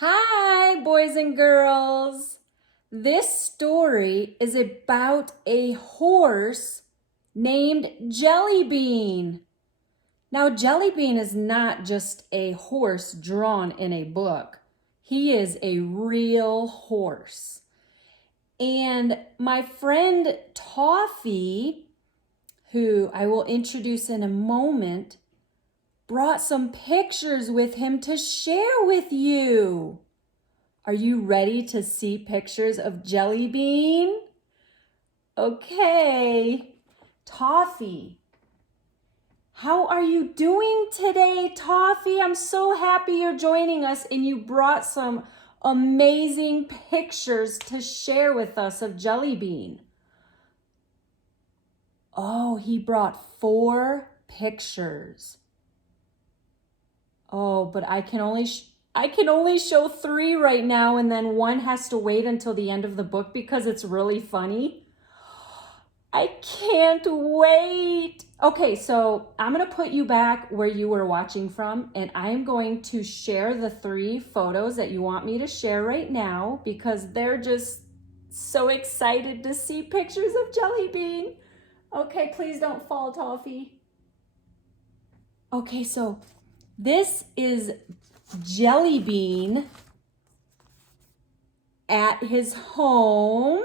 Hi, boys and girls. This story is about a horse named Jellybean. Now, Jellybean is not just a horse drawn in a book. He is a real horse. And my friend Toffee, who I will introduce in a moment, brought some pictures with him to share with you. Are you ready to see pictures of Jellybean? Okay. Toffee, how are you doing today, Toffee? I'm so happy you're joining us and you brought some amazing pictures to share with us of Jellybean. Oh, he brought 4 pictures. Oh, but I can only show 3 right now, and then 1 has to wait until the end of the book because it's really funny. I can't wait. Okay, so I'm going to put you back where you were watching from, and I'm going to share the 3 photos that you want me to share right now because they're just so excited to see pictures of Jellybean. Okay, please don't fall, Toffee. Okay, so this is Jellybean at his home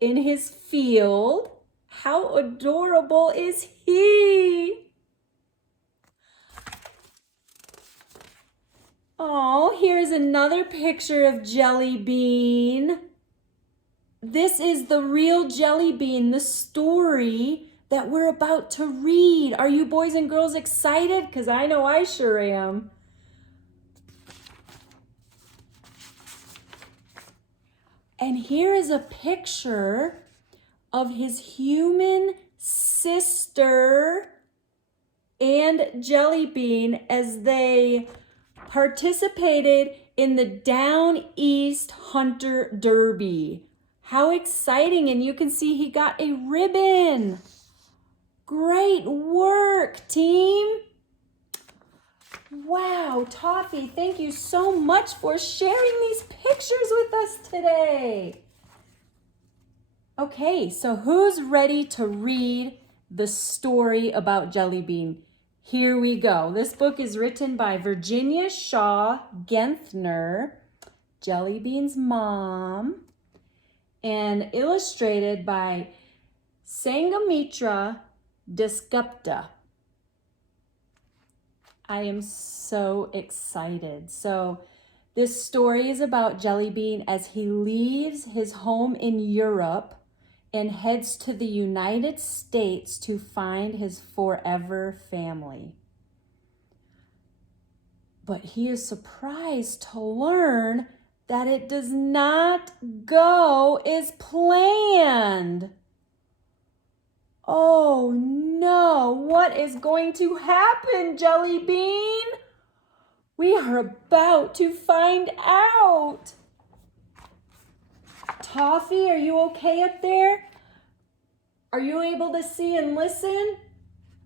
in his field. How adorable is he? Oh, here's another picture of Jellybean. This is the real Jellybean, the story that we're about to read. Are you boys and girls excited? Because I know I sure am. And here is a picture of his human sister and Jellybean as they participated in the Down East Hunter Derby. How exciting, and you can see he got a ribbon. Great work, team. Wow, Toffee, thank you so much for sharing these pictures with us today. Okay, so who's ready to read the story about Jellybean? Here we go. This book is written by Virginia Shaw Genthner, Jellybean's mom, and illustrated by Sanghamitra Dasgupta. I am so excited. So this story is about Jellybean as he leaves his home in Europe and heads to the United States to find his forever family. But he is surprised to learn that it does not go as planned. Oh no, what is going to happen, Jellybean? We are about to find out. Toffee, are you okay up there? Are you able to see and listen?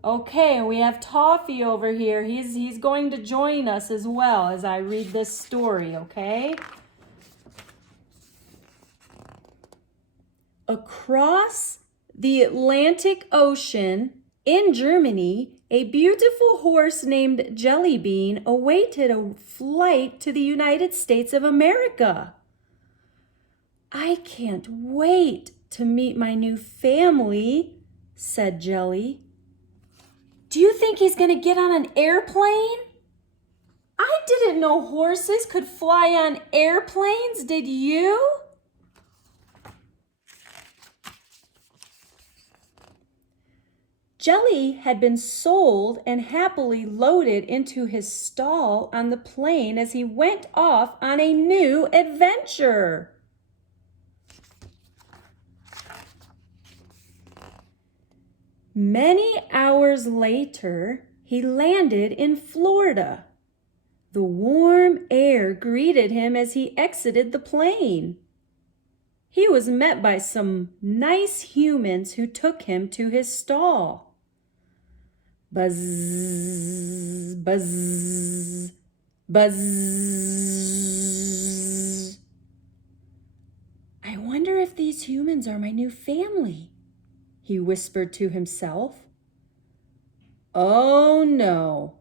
Okay, we have Toffee over here. He's going to join us as well as I read this story, okay? Across the Atlantic Ocean in Germany, a beautiful horse named Jellybean awaited a flight to the United States of America. I can't wait to meet my new family, said Jelly. Do you think he's going to get on an airplane? I didn't know horses could fly on airplanes, did you? Jelly had been sold and happily loaded into his stall on the plane as he went off on a new adventure. Many hours later, he landed in Florida. The warm air greeted him as he exited the plane. He was met by some nice humans who took him to his stall. Buzz, buzz, Buzz. I wonder if these humans are my new family, he whispered to himself. Oh no,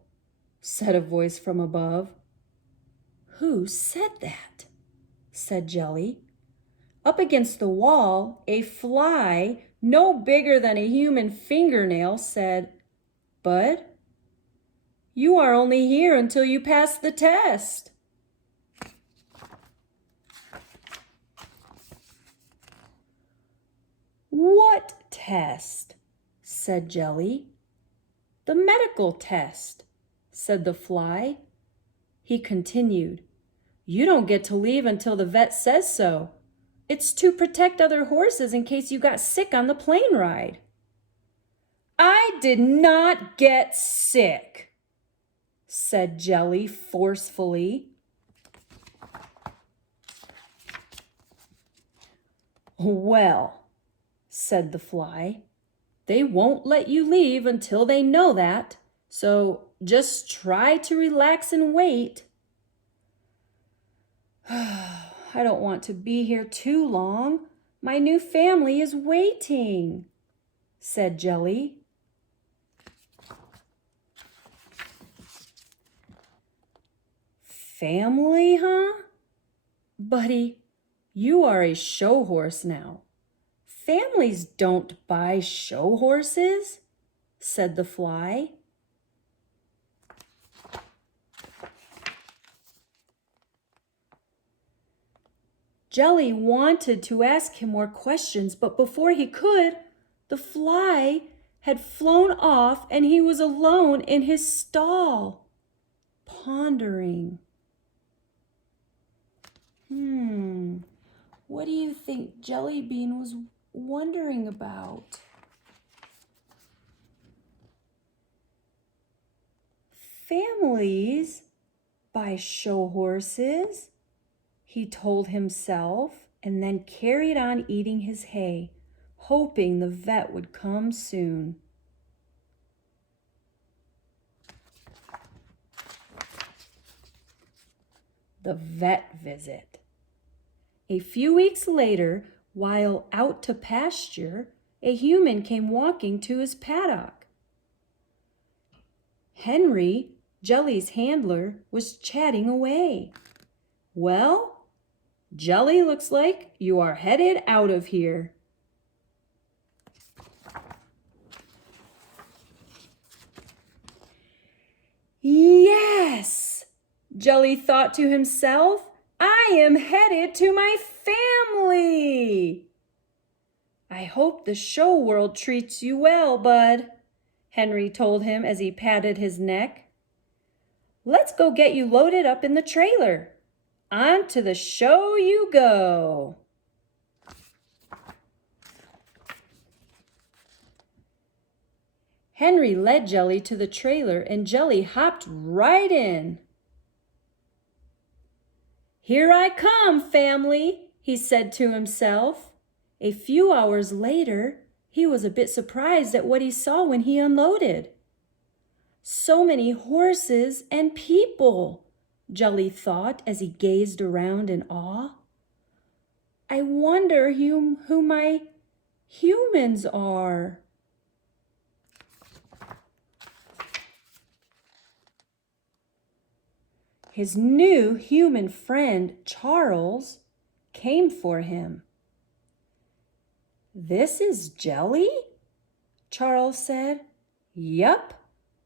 said a voice from above. Who said that? Said Jelly. Up against the wall, a fly, no bigger than a human fingernail, said, Bud, you are only here until you pass the test. What test? Said Jelly. The medical test, said the fly. He continued, You don't get to leave until the vet says so. It's to protect other horses in case you got sick on the plane ride. I did not get sick, said Jelly forcefully. Well, said the fly, they won't let you leave until they know that, so just try to relax and wait. I don't want to be here too long. My new family is waiting, said Jelly. Family, huh? Buddy, you are a show horse now. Families don't buy show horses, said the fly. Jelly wanted to ask him more questions, but before he could, the fly had flown off and he was alone in his stall, pondering. What do you think Jellybean was wondering about? Families buy show horses, he told himself, and then carried on eating his hay, hoping the vet would come soon. The vet visit. A few weeks later, while out to pasture, a human came walking to his paddock. Henry, Jelly's handler, was chatting away. Well, Jelly, looks like you are headed out of here. Yes, Jelly thought to himself, I am headed to my family. I hope the show world treats you well, Bud, Henry told him as he patted his neck. Let's go get you loaded up in the trailer. On to the show you go. Henry led Jelly to the trailer and Jelly hopped right in. Here I come, family, he said to himself. A few hours later, he was a bit surprised at what he saw when he unloaded. So many horses and people, Jelly thought as he gazed around in awe. I wonder who my humans are. His new human friend, Charles, came for him. This is Jelly? Charles said. Yup,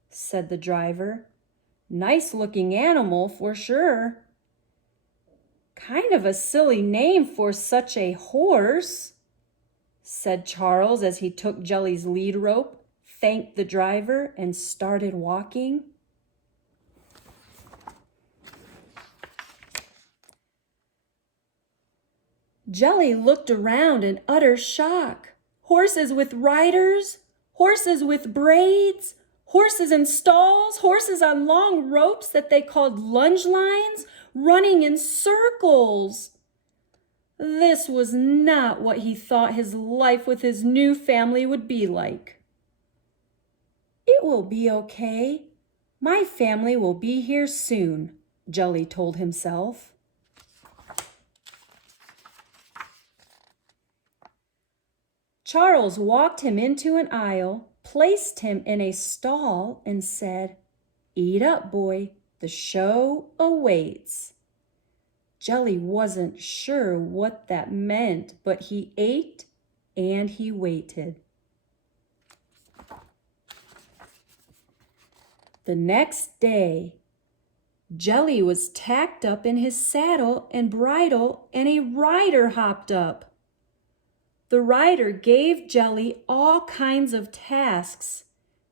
said the driver. Nice looking animal for sure. Kind of a silly name for such a horse, said Charles as he took Jelly's lead rope, thanked the driver, and started walking. Jelly looked around in utter shock. Horses with riders, horses with braids, horses in stalls, horses on long ropes that they called lunge lines, running in circles. This was not what he thought his life with his new family would be like. It will be okay. My family will be here soon, Jelly told himself. Charles walked him into an aisle, placed him in a stall, and said, "Eat up, boy. The show awaits." Jelly wasn't sure what that meant, but he ate and he waited. The next day, Jelly was tacked up in his saddle and bridle, and a rider hopped up. The rider gave Jelly all kinds of tasks,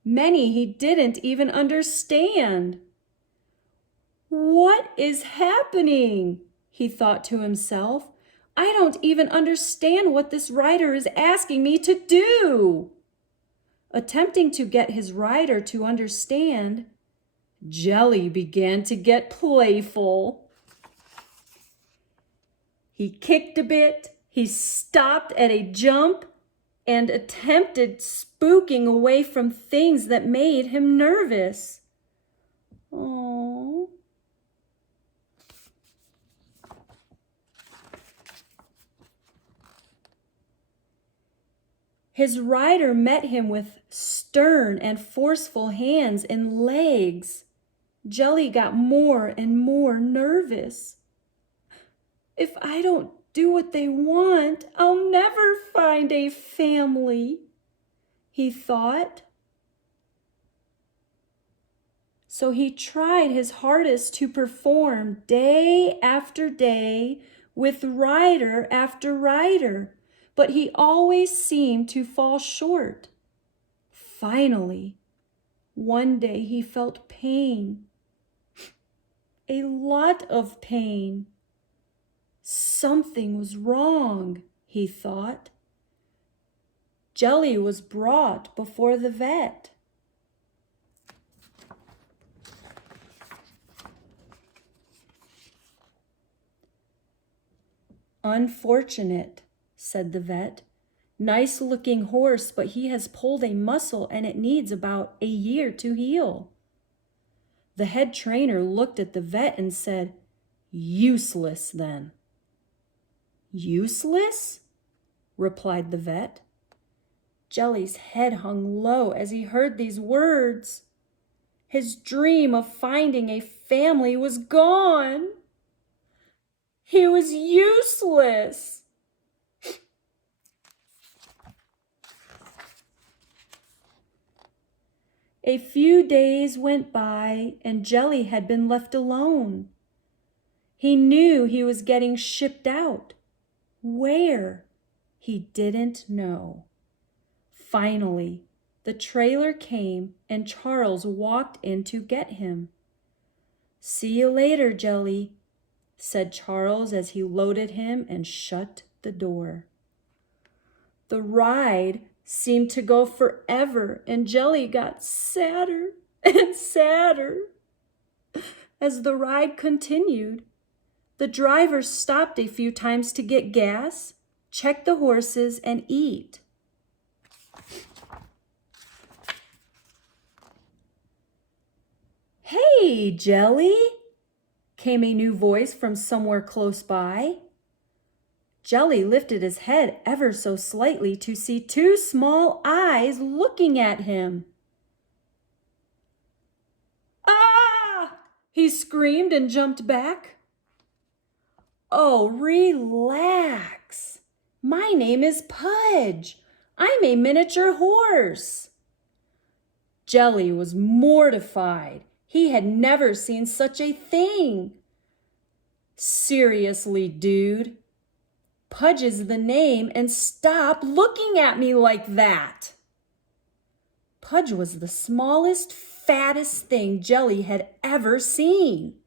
many he didn't even understand. "What is happening?" he thought to himself. "I don't even understand what this rider is asking me to do." Attempting to get his rider to understand, Jelly began to get playful. He kicked a bit, he stopped at a jump, and attempted spooking away from things that made him nervous. Oh. His rider met him with stern and forceful hands and legs. Jelly got more and more nervous. "If I don't do what they want, I'll never find a family," he thought. So he tried his hardest to perform day after day with rider after rider, but he always seemed to fall short. Finally, one day he felt pain. A lot of pain. Something was wrong, he thought. Jelly was brought before the vet. "Unfortunate," said the vet. "Nice-looking horse, but he has pulled a muscle and it needs about a year to heal." The head trainer looked at the vet and said, "Useless, then." "Useless?" replied the vet. Jelly's head hung low as he heard these words. His dream of finding a family was gone. He was useless. A few days went by and Jelly had been left alone. He knew he was getting shipped out. Where? He didn't know. Finally, the trailer came and Charles walked in to get him. "See you later, Jelly," said Charles as he loaded him and shut the door. The ride seemed to go forever, and Jelly got sadder and sadder. As the ride continued, the driver stopped a few times to get gas, check the horses, and eat. "Hey, Jelly," came a new voice from somewhere close by. Jelly lifted his head ever so slightly to see two small eyes looking at him. "Ah!" he screamed and jumped back. "Oh, relax. My name is Pudge. I'm a miniature horse." Jelly was mortified. He had never seen such a thing. "Seriously, dude, Pudge is the name, and stop looking at me like that." Pudge was the smallest, fattest thing Jelly had ever seen.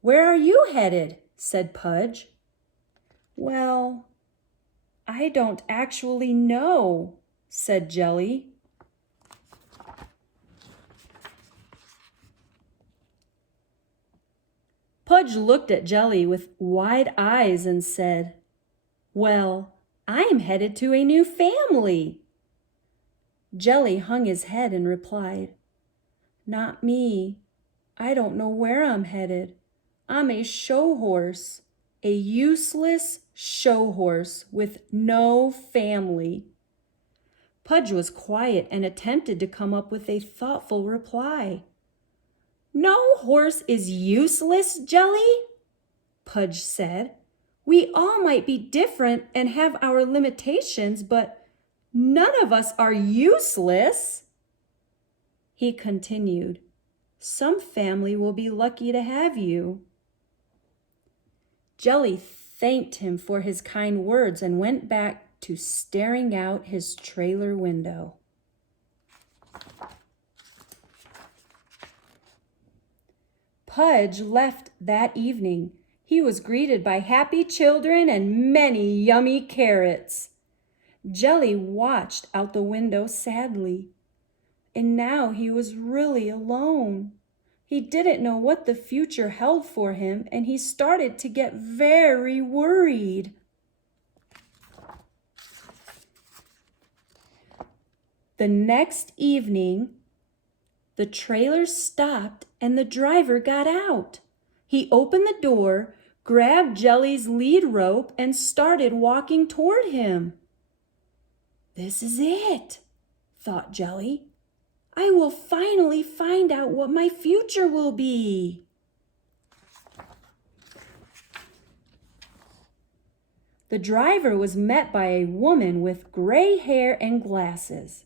"Where are you headed?" said Pudge. "Well, I don't actually know," said Jelly. Pudge looked at Jelly with wide eyes and said, "Well, I'm headed to a new family." Jelly hung his head and replied, "Not me. I don't know where I'm headed. I'm a show horse, a useless show horse with no family." Pudge was quiet and attempted to come up with a thoughtful reply. "No horse is useless, Jelly," Pudge said. "We all might be different and have our limitations, but none of us are useless." He continued, "Some family will be lucky to have you." Jelly thanked him for his kind words and went back to staring out his trailer window. Pudge left that evening. He was greeted by happy children and many yummy carrots. Jelly watched out the window sadly. And now he was really alone. He didn't know what the future held for him, and he started to get very worried. The next evening, the trailer stopped and the driver got out. He opened the door, grabbed Jelly's lead rope, and started walking toward him. "This is it," thought Jelly. "I will finally find out what my future will be." The driver was met by a woman with gray hair and glasses.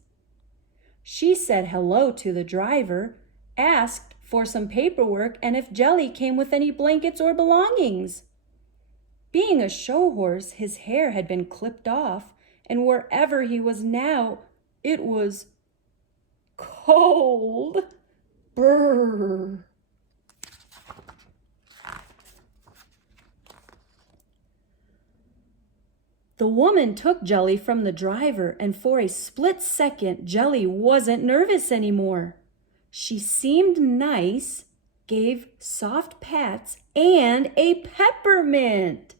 She said hello to the driver, asked for some paperwork, and if Jelly came with any blankets or belongings. Being a show horse, his hair had been clipped off, and wherever he was now, it was cold. Brrr. The woman took Jelly from the driver, and for a split second, Jelly wasn't nervous anymore. She seemed nice, gave soft pats, and a peppermint.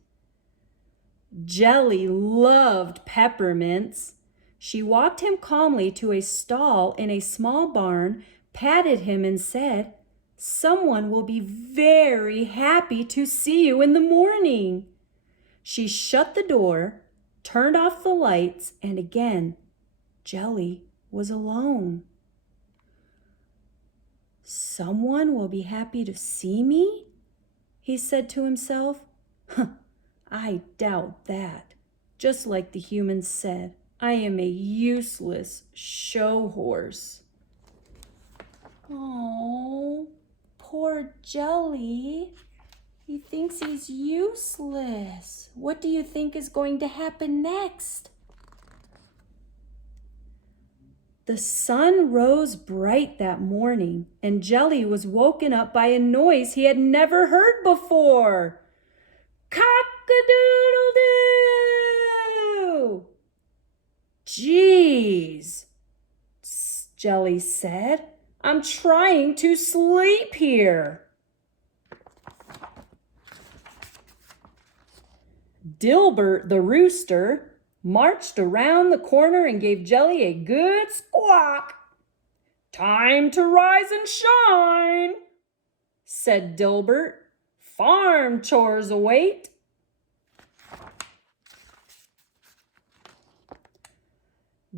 Jelly loved peppermints. She walked him calmly to a stall in a small barn, patted him, and said, "Someone will be very happy to see you in the morning." She shut the door, turned off the lights, and again, Jelly was alone. "Someone will be happy to see me?" he said to himself. "I doubt that. Just like the humans said, I am a useless show horse." Oh, poor Jelly. He thinks he's useless. What do you think is going to happen next? The sun rose bright that morning, and Jelly was woken up by a noise he had never heard before. "Cock-a-doodle-doo!" "Geez," Jelly said. "I'm trying to sleep here." Dilbert the rooster marched around the corner and gave Jelly a good squawk. "Time to rise and shine," said Dilbert. "Farm chores await."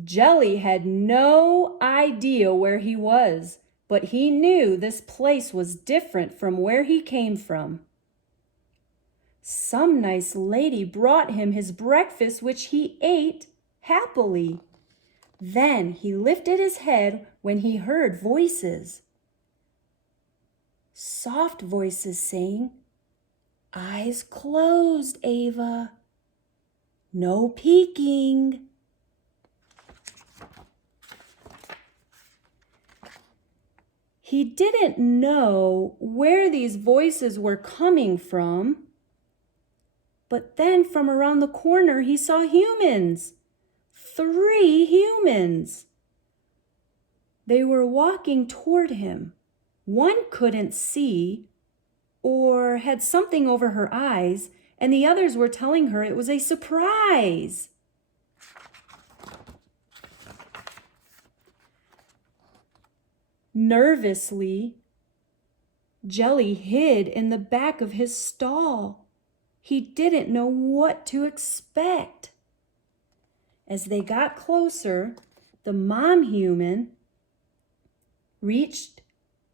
Jelly had no idea where he was, but he knew this place was different from where he came from. Some nice lady brought him his breakfast, which he ate happily. Then he lifted his head when he heard voices. Soft voices saying, "Eyes closed, Ava. No peeking." He didn't know where these voices were coming from. But then from around the corner, he saw humans. 3 humans. They were walking toward him. One couldn't see or had something over her eyes, and the others were telling her it was a surprise. Nervously, Jelly hid in the back of his stall. He didn't know what to expect. As they got closer, the mom human reached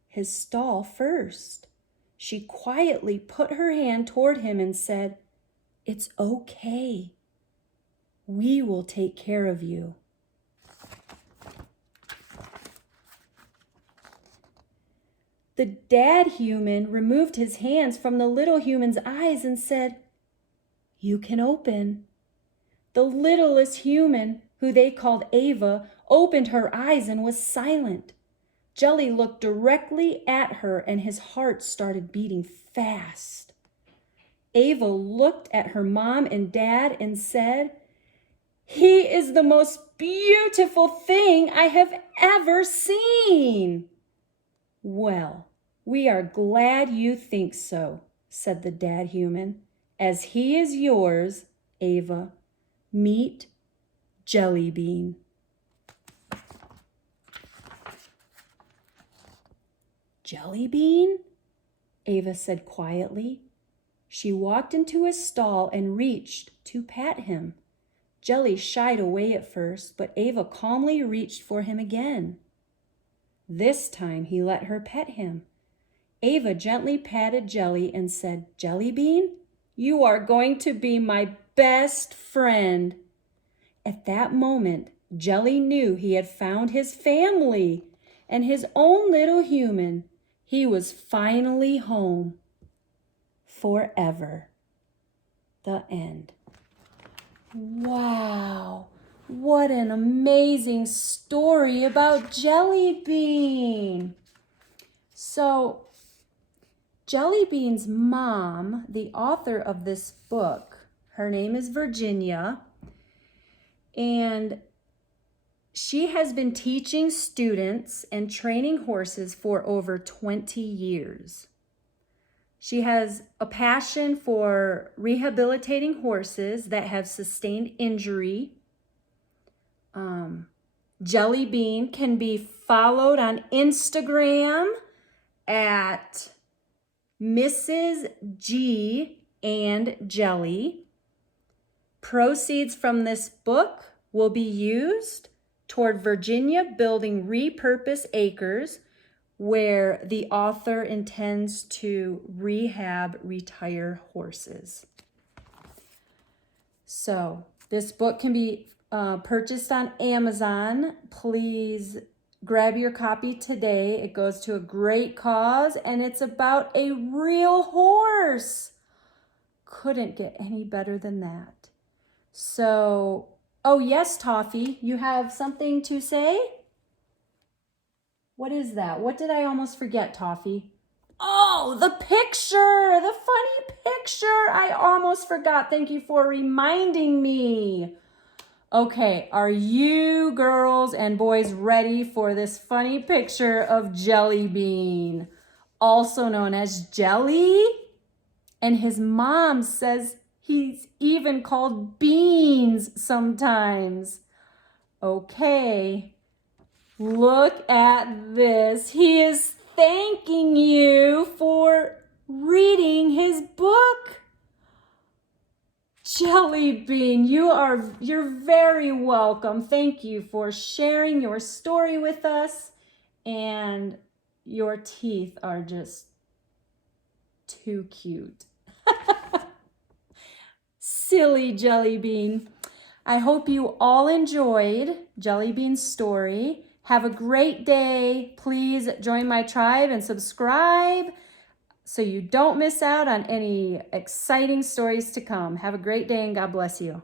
his stall first. She quietly put her hand toward him and said, "It's okay. We will take care of you." The dad human removed his hands from the little human's eyes and said, "You can open." The littlest human, who they called Ava, opened her eyes and was silent. Jelly looked directly at her and his heart started beating fast. Ava looked at her mom and dad and said, "He is the most beautiful thing I have ever seen." "Well, we are glad you think so," said the dad human. "As he is yours, Ava, meet Jellybean." "Jellybean?" Ava said quietly. She walked into his stall and reached to pat him. Jelly shied away at first, but Ava calmly reached for him again. This time he let her pet him. Ava gently patted Jelly and said, "Jellybean, you are going to be my best friend." At that moment, Jelly knew he had found his family and his own little human. He was finally home. Forever. The end. Wow, what an amazing story about Jellybean. So, Jellybean's mom, the author of this book, her name is Virginia, and she has been teaching students and training horses for over 20 years. She has a passion for rehabilitating horses that have sustained injury. Jellybean can be followed on Instagram at Mrs. G and Jelly. Proceeds from this book will be used toward Virginia building repurposed acres where the author intends to rehab retire horses. So this book can be purchased on Amazon. Please grab your copy today. It goes to a great cause and it's about a real horse. Couldn't get any better than that. So, oh yes, Toffee, you have something to say? What is that? What did I almost forget, Toffee? Oh, the picture, the funny picture. I almost forgot. Thank you for reminding me. Okay, are you girls and boys ready for this funny picture of Jellybean, also known as Jelly? And his mom says he's even called Beans sometimes. Okay, look at this. He is thanking you for reading his book. Jellybean, you're very welcome. Thank you for sharing your story with us. And your teeth are just too cute. Silly Jellybean. I hope you all enjoyed Jellybean's story. Have a great day. Please join my tribe and subscribe so you don't miss out on any exciting stories to come. Have a great day and God bless you.